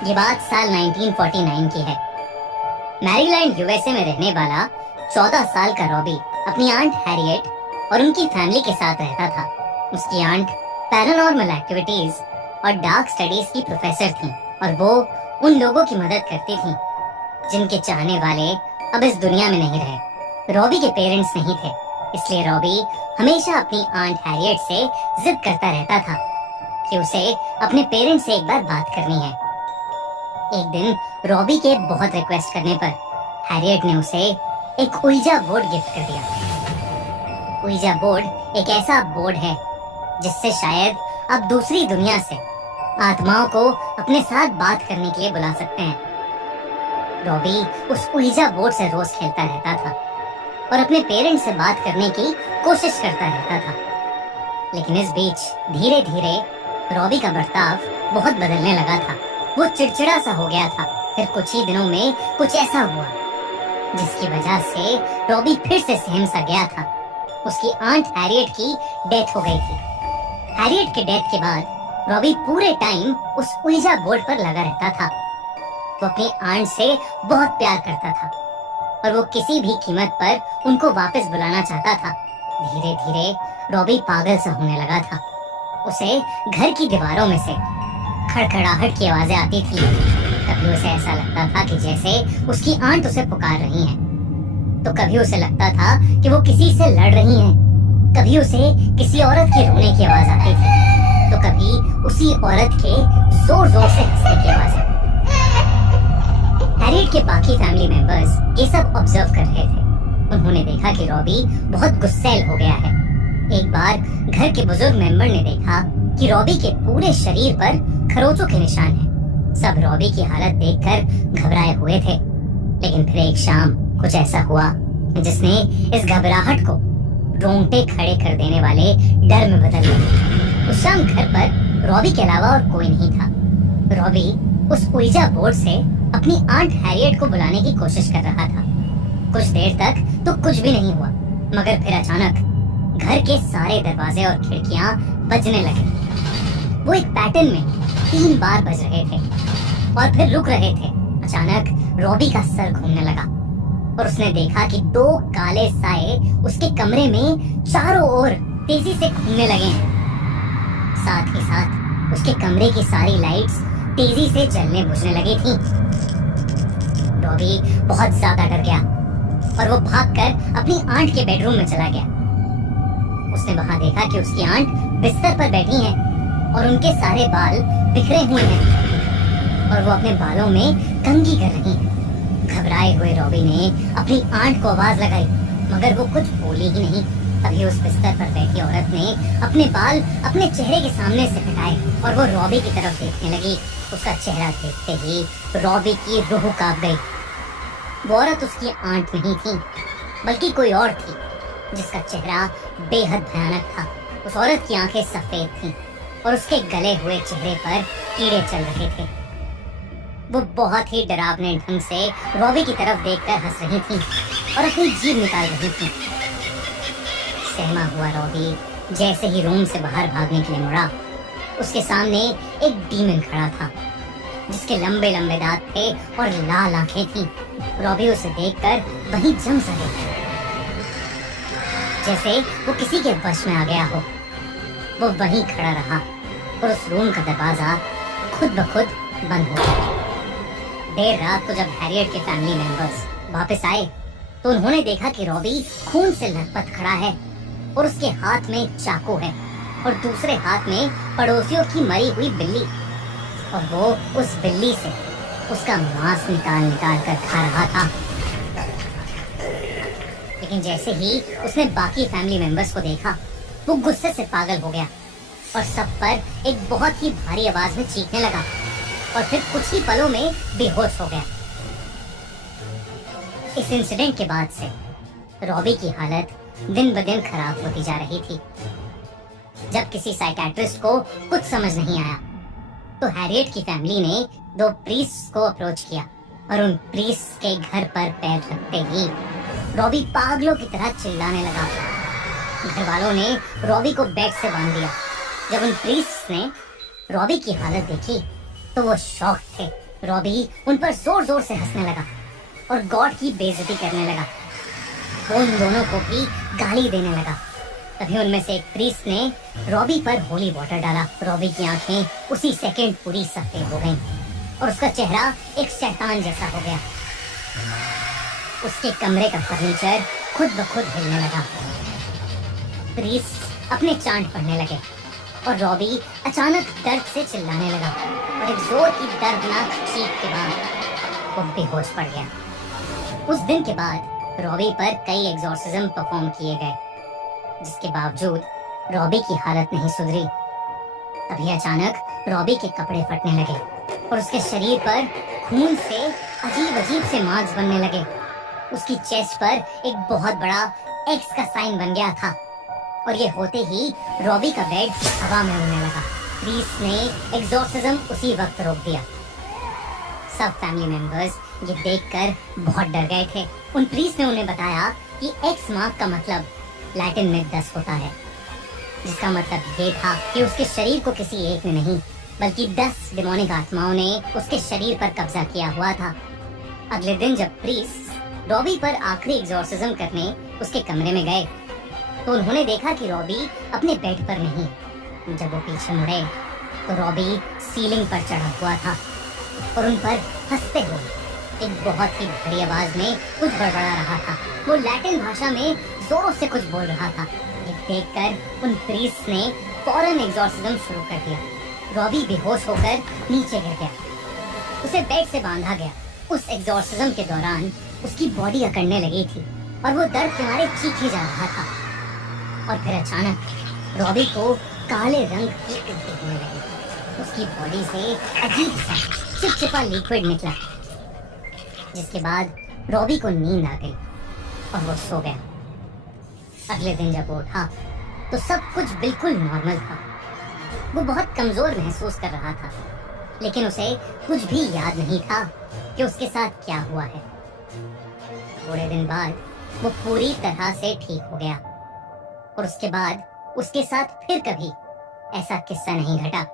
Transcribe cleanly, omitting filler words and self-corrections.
ये बात साल 1949 की है। मैरीलैंड यूएसए में रहने वाला 14 साल का रॉबी अपनी आंट हैरियट और उनकी फैमिली के साथ रहता था। उसकी आंट पैरानॉर्मल एक्टिविटीज और डार्क स्टडीज की प्रोफेसर थी और वो उन लोगों की मदद करती थी जिनके चाहने वाले अब इस दुनिया में नहीं रहे। रॉबी के पेरेंट्स नहीं थे, इसलिए रॉबी हमेशा अपनी आंट हैरियट से जिद करता रहता था कि उसे अपने पेरेंट्स से एक बार बात करनी है। एक दिन रॉबी के बहुत रिक्वेस्ट करने पर हैरियट ने उसे एक उइजा बोर्ड गिफ्ट कर दिया। उइजा बोर्ड एक ऐसा बोर्ड है जिससे शायद आप दूसरी दुनिया से आत्माओं को अपने साथ बात करने के लिए बुला सकते हैं। रॉबी उस उइजा बोर्ड से रोज खेलता रहता था और अपने पेरेंट्स से बात करने की कोशिश करता रहता था। लेकिन इस बीच धीरे धीरे रॉबी का बर्ताव बहुत बदलने लगा था। वो चिड़चिड़ा सा हो गया था। फिर कुछ ही दिनों में कुछ ऐसा हुआ जिसकी वजह से रॉबी फिर से सहम सा गया था। उसकी आंट हैरियट की डेथ हो गई थी। हैरियट के डेथ के बाद रॉबी पूरे टाइम उस उइजा बोर्ड पर लगा रहता था। वो अपनी आंट से बहुत प्यार करता था और वो किसी भी कीमत पर उनको वापस बुलाना चाहता था। धीरे धीरे रॉबी पागल सा होने लगा था। उसे घर की दीवारों में से खड़खड़ाहट की आवाजें आती थी। कभी उसे ऐसा लगता था कि जैसे उसकी आंट उसे पुकार रही है, तो कभी उसे लगता था कि वो किसी से लड़ रही हैं। कभी उसे किसी औरत के रोने की आवाज आती थी, तो कभी उसी औरत के जोर जोर से हंसने की आवाज। हैरियट के बाकी फैमिली मेंबर्स ये सब ऑब्जर्व कर रहे थे। उन्होंने देखा कि रॉबी बहुत गुस्सैल हो गया है। एक बार घर के बुजुर्ग मेंबर ने देखा कि रॉबी के पूरे शरीर पर खरोचों के निशान हैं। सब रॉबी की हालत देखकर घबराए हुए थे। लेकिन फिर एक शाम कुछ ऐसा हुआ जिसने इस घबराहट को रोंगटे खड़े कर देने वाले डर में बदल दिया। उस शाम घर पर रॉबी के अलावा और कोई नहीं था। रॉबी उस उइजा बोर्ड से अपनी आंट हैरियट को बुलाने की कोशिश कर रहा था। कुछ देर तक तो कुछ भी नहीं हुआ, मगर फिर अचानक घर के सारे दरवाजे और खिड़कियां बजने लगे। वो एक पैटर्न में 3 बार बज रहे थे और फिर रुक रहे थे। अचानक रॉबी का सर घूमने लगा और उसने देखा कि 2 काले साए उसके कमरे में चारों ओर तेजी से घूमने लगे हैं। साथ ही साथ उसके कमरे की सारी लाइट्स तेजी से जलने बुझने लगी थी। रॉबी बहुत ज्यादा डर गया और वो भागकर अपनी आंट के बेडरूम में चला गया। उसने वहां देखा कि उसकी आंट बिस्तर पर बैठी हैं और उनके सारे बाल बिखरे हुए हैं और वो अपने बालों में कंघी कर रही हैं। घबराए हुए रॉबी ने अपनी आंट को आवाज लगाई, मगर वो कुछ बोली ही नहीं। तभी उस बिस्तर पर बैठी औरत ने अपने बाल अपने चेहरे के सामने से हटाए और वो रॉबी की तरफ देखने लगी। उसका चेहरा देखते ही रॉबी की रूह कांप गई। वो औरत उसकी आंट नहीं थी, बल्कि कोई और थी जिसका चेहरा बेहद भयानक था। उस औरत की आंखें सफेद थीं और उसके गले हुए चेहरे पर कीड़े चल रहे थे। वो बहुत ही डरावने ढंग से रॉबी की तरफ देखकर हंस रही थी और अपनी जीभ निकाल रही थी। सहमा हुआ रॉबी जैसे ही रूम से बाहर भागने के लिए मुड़ा, उसके सामने एक डीमन खड़ा था जिसके लंबे लंबे दांत थे और लाल आंखें थीं। रॉबी उसे देखकर वहीं जम सा गया, जैसे वो किसी के वश में आ गया हो। वो वहीं खड़ा रहा और उस रूम का दरवाजा खुद ब खुद बंद हो गया। देर रात को जब हैरियट के फैमिली मेंबर्स वापस आए तो उन्होंने देखा कि रॉबी खून से लथपथ खड़ा है और उसके हाथ में एक चाकू है और दूसरे हाथ में पड़ोसियों की मरी हुई बिल्ली, और वो उस बिल्ली से उसका मांस निकाल निकाल कर खा रहा था। लेकिन जैसे ही उसने बाकी फैमिली मेंबर्स को देखा, वो गुस्से से पागल हो गया और सब पर एक बहुत ही भारी आवाज में चीखने लगा और फिर कुछ ही पलों में बेहोश हो गया। इस इंसिडेंट के बाद से रॉबी की हालत दिन ब दिन खराब होती जा रही थी। जब किसी साइकियाट्रिस्ट को कुछ समझ नहीं आया तो हैरियट की फैमिली ने 2 प्रीस्ट को अप्रोच किया और उन प्रीस्ट के घर पर पैर रखते ही रॉबी पागलों की तरह चिल्लाने लगा। घर वालों ने रॉबी को बेड से बांध दिया। जब उन प्रीस्ट ने रॉबी की हालत देखी तो वो शॉक थे रॉबी उन पर जोर जोर से हंसने लगा और गॉड की बेइज्जती करने लगा। वो उन दोनों को भी गाली देने लगा। तभी उनमें से एक प्रीस्ट ने रॉबी पर होली वाटर डाला। रॉबी की आंखें उसी सेकंड पूरी सफेद हो गईं और उसका चेहरा एक शैतान जैसा हो गया। उसके कमरे का फर्नीचर खुद ब खुद हिलने लगा। प्रीस्ट अपने चांट पढ़ने लगे और रॉबी अचानक दर्द से चिल्लाने लगा और एक जोर की दर्दनाक चीख के बाद वो बेहोश पड़ गया। उस दिन के बाद रॉबी पर कई एग्जॉर्सिज्म परफॉर्म किए गए, जिसके बावजूद रॉबी की हालत नहीं सुधरी। तभी अचानक रॉबी के कपड़े फटने लगे और उसके शरीर पर खून से अजीब अजीब से मार्क्स बनने लगे। उसकी चेस्ट पर एक बहुत बड़ा एक्स का साइन बन गया था और ये होते ही रॉबी का बेड हवा में उड़ने लगा। प्रीस्ट ने एग्जॉर्सिज्म उसी वक्त रोक दिया। सब फैमिली मेंबर्स ये देखकर बहुत डर गए थे। उन प्रीस्ट ने उन्हें बताया कि एक्स मार्क का मतलब लैटिन में 10 होता है, जिसका मतलब ये था कि उसके शरीर को किसी एक ने नहीं बल्कि 10 डिमोनिक आत्माओं ने उसके शरीर पर कब्जा किया हुआ था। अगले दिन जब प्रीस्ट रॉबी पर आखिरी एग्जॉर्सिज्म करने उसके कमरे में गए तो उन्होंने देखा कि रॉबी अपने बेड पर नहीं। जब वो पीछे मुड़े तो रॉबी सीलिंग पर चढ़ा हुआ था और उन पर हंसते हुए एक बहुत ही बड़ी आवाज में कुछ बड़बड़ा रहा था। वो लैटिन भाषा में जोरों से कुछ बोल रहा था। ये देखकर उन प्रीस्ट ने फौरन एग्जॉर्सिज्म शुरू कर दिया। रॉबी बेहोश होकर नीचे गिर गया। उसे बेड से बांधा गया। उस एग्जॉर्सिज्म के दौरान उसकी बॉडी अकड़ने लगी थी और वो दर्द के मारे चीखे जा रहा था। और फिर अचानक रॉबी को काले रंग की उल्टी होने लगी। उसकी बॉडी से अजीब सा चिपचिपा लिक्विड निकला, जिसके बाद रॉबी को नींद आ गई और वो सो गया। अगले दिन जब वो उठा तो सब कुछ बिल्कुल नॉर्मल था। वो बहुत कमजोर महसूस कर रहा था, लेकिन उसे कुछ भी याद नहीं था कि उसके साथ क्या हुआ है। थोड़े दिन बाद वो पूरी तरह से ठीक हो गया और उसके बाद उसके साथ फिर कभी ऐसा किस्सा नहीं घटा।